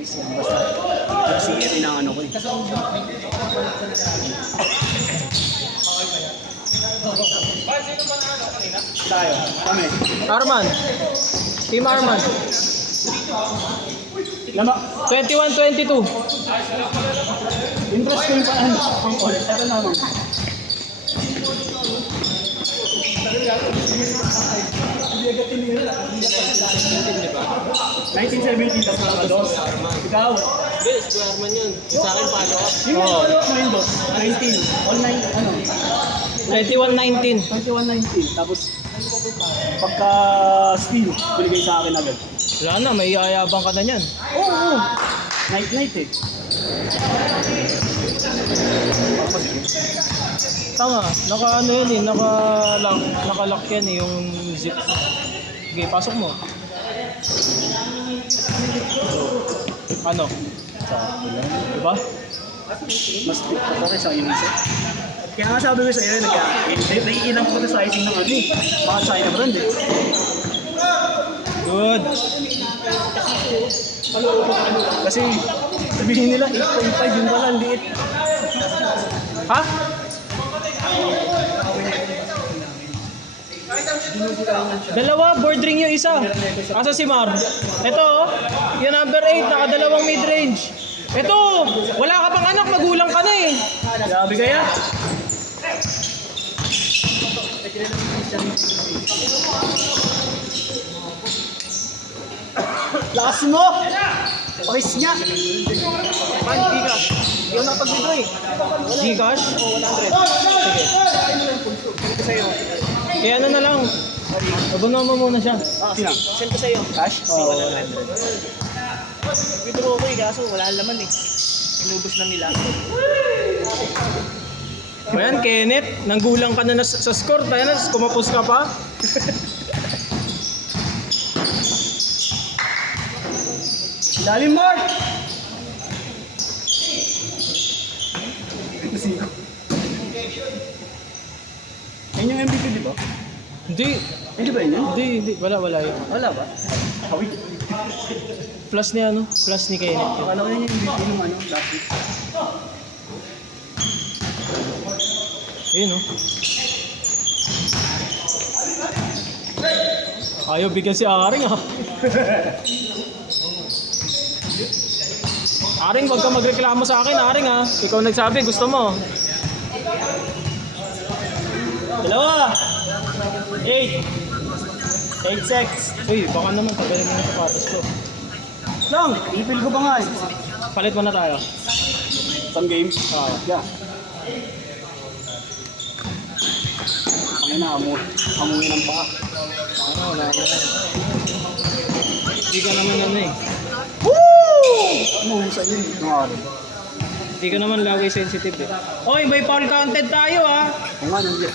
Guys, yan basta. Kasi ito na ano ko eh. Tayo, kami. Arman. Team Arman. Lama. 21-22. Interest ko yung paan. Ang all. Ito naman. $19.70 tapos mga dos. Ikaw? Hindi, si Arman yun. Sa akin, follow up. Yung follow up mo yung dos. 19. All 9, ano? 21-19. 21.19. Tapos, pagka steal, binigay sa akin agad. Wala na, may iayabang ka na niyan. Oo. Night eh. Tanga, naka ano yun eh, naka-lock yan eh, yung zip. Okay, pasok mo. Ano? Diba? Mas pick ako kaysa yung isa. Kaya nga sabi ko sa iyo, naiilang ko sa sizing ng ano eh. Baka sa na brand eh. Good. Kasi sabihin nila 8.5 yung pala, liit. Ha? Dalawa, board ring yung isa. Asa si Mar? Ito, yung number 8, nakadalawang mid-range. Ito, wala ka pang anak, magulang ka na eh. Grabe kaya. Lakas mo! Pakis niya! Paano di ka? Hindi ako napag-withdraw eh. Gcash? Oo, 100. Sige. Ito sa'yo. Kaya ano na lang. Abuno mo muna siya. Sino? Send ko sa'yo. Cash? Oo, 100. Withdraw ko eh, kaso wala laman eh. Inubos na nila. Ayan, Kenneth, nanggulang ka na sa score. Tayo na, kumapos ka pa. Dalim, Mark! Ayun yung MVP, di ba? Hindi, Hindi ba yun? hindi. Wala yun. Wala ba? Hawig. Plus ni ano? Plus ni Kenneth yun. Akala ko yun yung MVP nung ano, last week. Ayun, oh. Ayaw bigyan si Aring, ah. Aring, wag ka magreklamo sa akin, Aring, ah. Ikaw nagsabi, gusto mo. Dalawa! 8! 8 sets! Uy, baka naman tagalin mo yung sapatos ko. Lang! Ipil ko pa nga eh. Palit mo na tayo. Some games? Yeah. Ang ina, amuhin ng paa. Ano, wala ko na. Hindi ka naman ano eh. Woo! Amuhin yun. Nangyari. Hindi ka naman lagi sensitive eh. Oy, may foul counted tayo, ah. Kung nga nandiyan.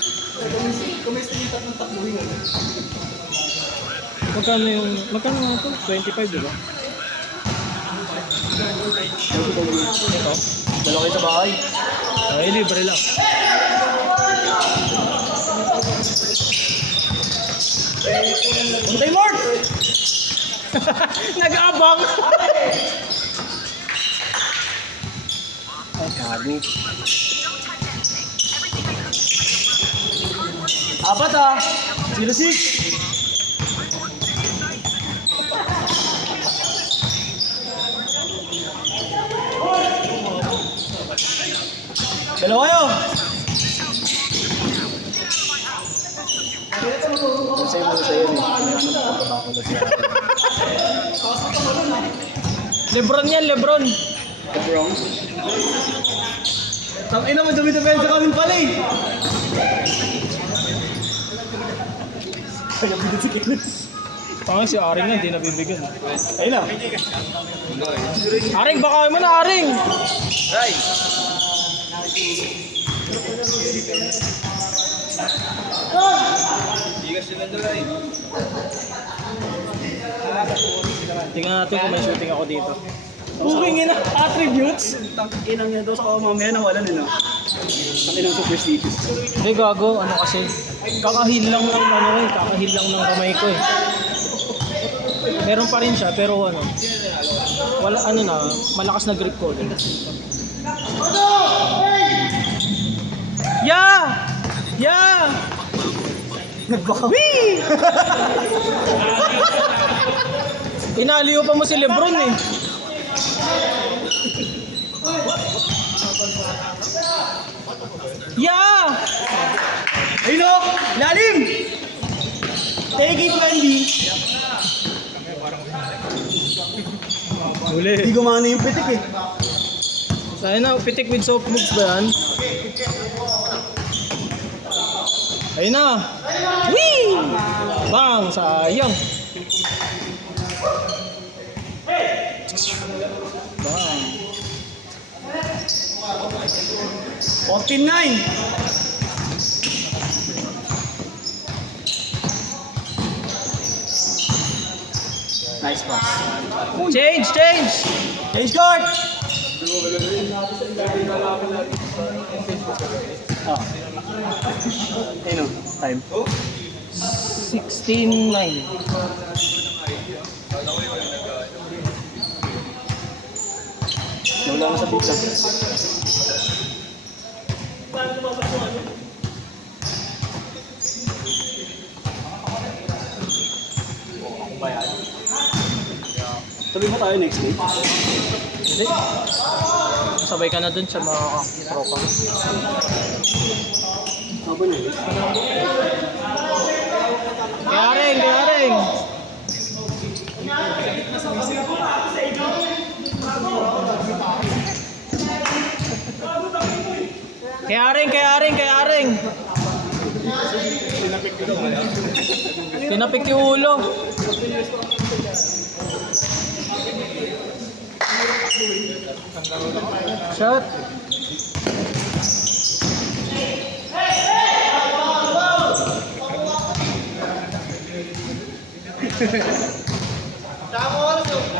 Magkano nga ito? 25, di ba? Ito? Dalawa kayo sa bahay. Ay, libre lang. Puntay, Mark! Nag-aabang! Ay, gago. Apat ah! 06! Dalawa kayo! Sa'yo mo sa'yo eh. Lebron yan, Lebron. Wrong. Tangina mo, dumi-depensa kami pala eh! Kaya pinit si Kenneth. Parang si Aring nga, hindi nabibigyan. Ayun na. Aring, baka mo na, Aring! Tingnan natin kung may shooting ako dito. Booking ina attributes. Inang niya daw sa mamaya na wala nila. Ang inang superstitious. Hindi, gago. Ano kasi? Kakahil lang ng ano eh. Kakahil lang ng kamay ko eh. Meron pa rin siya, pero ano. Wala, ano na, malakas na grip ko. Yeah! Yeah! Wee! Inaliw pa mo si Lebron eh. Yeah! Ayun o! Lalim! Take it, Wendy! Uli. Hindi gumana yung pitik eh. Sayang na, pitik with soft moves ba yan? Ayun na! Wee! Bang! Sayang! Bang! 14-9! Nice pass. Change! Change! Change guard! Ah. Ayun o, time. 16-9. Wala na sa pizza. Tuloy mo tayo next week. Hindi. Sabay ka na dun sa mga tropa. Ako na eh. Kaya rin, kaya rin. Kaya rin, kaya rin, kaya rin. Tinapik yung ulo. Shot.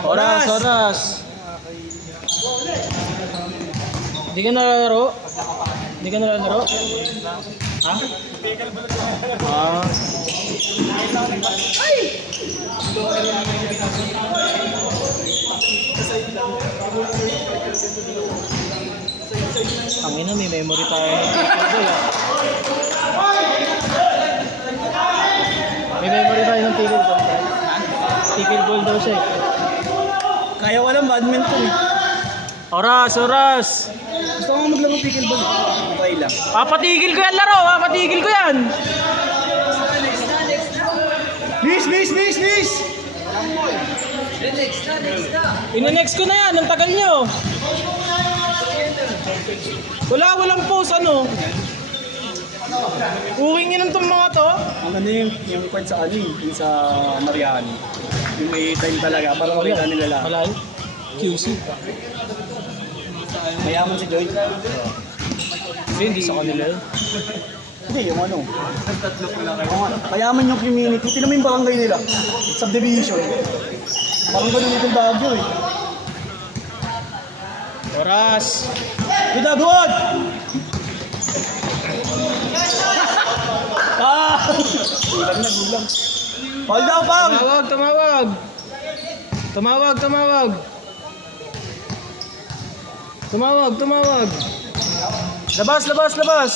Oras, oras. Hindi ka nalalaro? Hindi ka nalalaro? Ha? Ah. Tangina, may memory tayo. May memory tayo ng pickleball. Pickleball daw siya eh. Kaya walang badminton eh. Oras, oras. Gusto ko maglaro pickleball. Try lang. Papatigil ko yan laro, papatigil ko yan. Miss! Ine-next ko na yan, ang tagal nyo. Walang post, ano? Uwing yun itong mga to. Ang ano yung part sa ano yung sa Mariano. Yung may time talaga para makita nila lahat. Malay. QC. Mayaman si Joy. Hindi sa kanila yun. Hindi, yung ano. Mayaman yung community. Tignan mo yung barangay nila. Subdivision. Parang ganun itong Baguio eh. Oras. Good agad! Ah! Gulang. Foul daw, foul! Tumawag. Labas.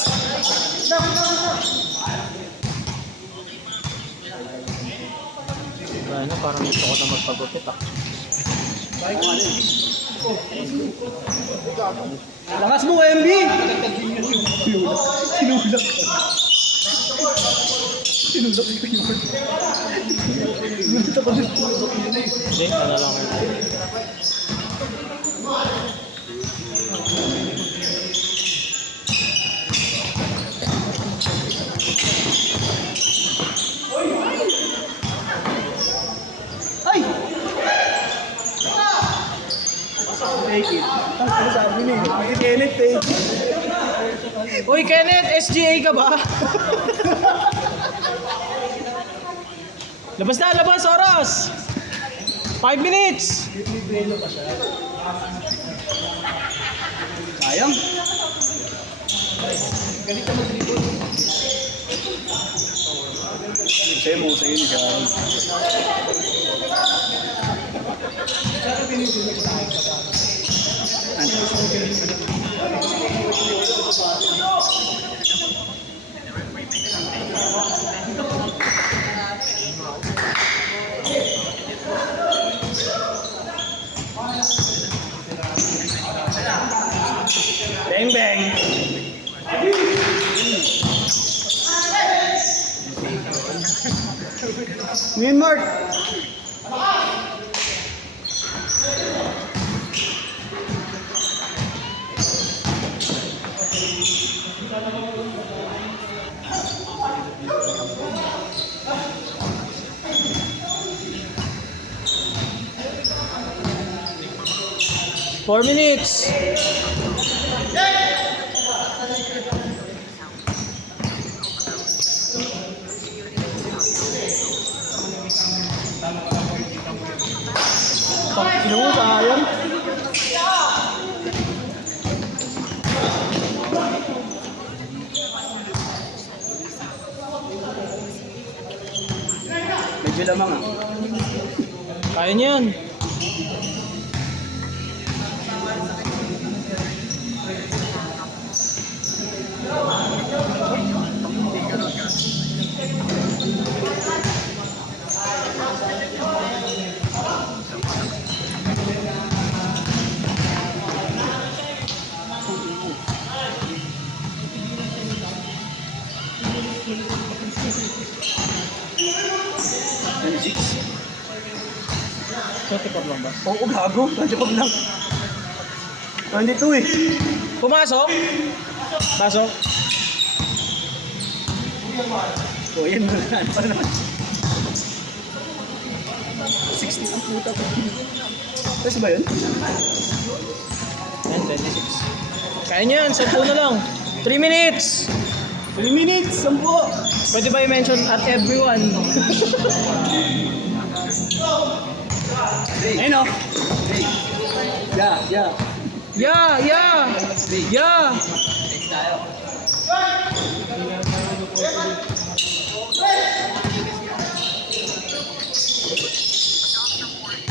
Ano, parang gusto ko na magpagupit ah. Lakas mo, MB! Sinulak. Gulat ako din. Hindi, ano lang. Ay! Take it. Ano sabi niya? Pati Kenneth, take it. Uy, Kenneth, SGA ka ba? labas, oras! 5 minutes! Sayang. Sa'yo mo, sa'yo ni Karen. Bang bang. Ngayon, Mark. Four minutes. Ino mo, sayang. Medyo lamang ah. Kaya niyan. Sotikap lang ba? Oo, gago. Medyo pag lang. Nandito eh. Pumasok? Pasok? O, yan mo na. Ano pa naman? 16 ang puta ko. Tapos ba yun? Yan, 26. Kaya niyan, 10 na lang. 3 minutes! 3 minutes! 10! Pwede ba i-mention at everyone? Ayun o! Yeah, yeah. Yeah, yeah! Yeah!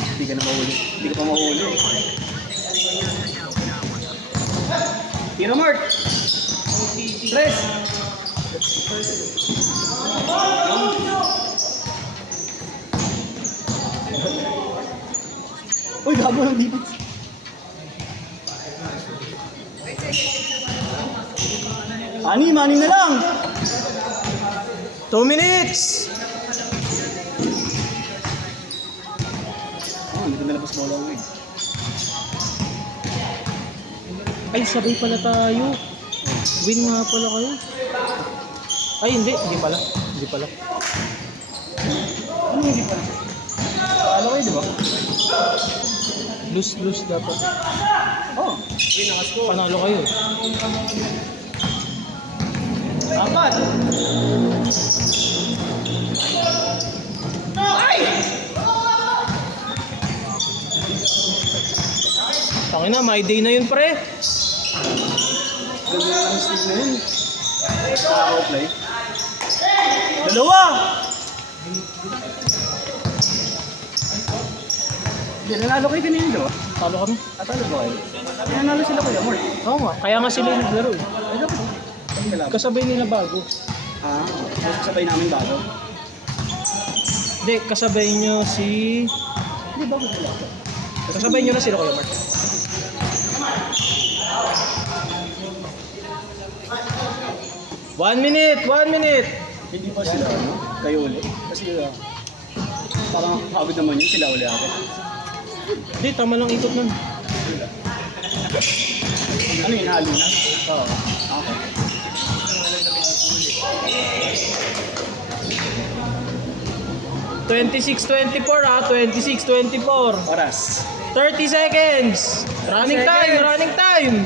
Hindi ka na mahuli. Hindi ka pa mahuli. Tira Mark! Press! Uy, gago ng dipit. Anim na lang! 2 minutes! Oh, hindi ko nalabas bola ko eh. Ay, sabay pala tayo. Win nga pala kayo. Ay, hindi. Hindi pala. Hindi pala. Ano hindi pa? Ano kayo, di ba? Lose dapat. Oh, Panalo kayo. 4! Ay! Tangina, my day na yun, pre. Ganda ng stick na yun. Ako play. Dalawa! Hindi, nanalo kayo kanina, di ba? Talo kami. Talo ba kayo? Nanalo sila Kuya Mark. Oo nga. Kaya nga sila yung naglaro eh. Ay, dapat. Kami kalaban. Kasabay nila bago. Ah, sabay namin bago. Hindi, kasabay nyo si... Hindi, bago sila. Kasabay nyo na sila, Kuya Mark. One minute! Hindi pa sila, ano? Kayo ulit. Kasi parang pagod naman yun, sila ulit ako. Hindi, tama lang ikot nun. Ano yun, halo na? Oo. Okay. (26:24) ah, 26:24. Oras. 30 seconds. Running time.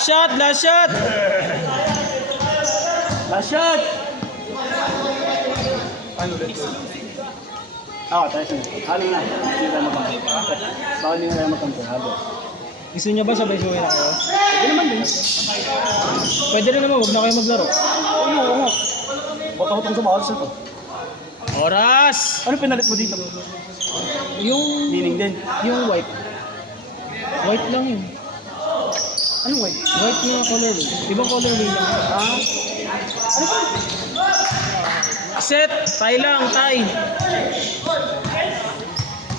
Last shot, last shot. Last shot! Tayo sila. Halo na. Hindi tayo magkampi. Bawal hindi na tayo magkampi. Halo. Gusto nyo ba sabay-sabay na kayo? Hindi naman din. Pwede rin naman, huwag na kayo maglaro. Oo nga. Bata-batang sa bawal to. Oras! Ano pinalit mo dito? Yung Meaning din. white. White lang yun. Anong white? White na colorway. Ibang colorway lang. Ano ba? Set! Tie lang, tie!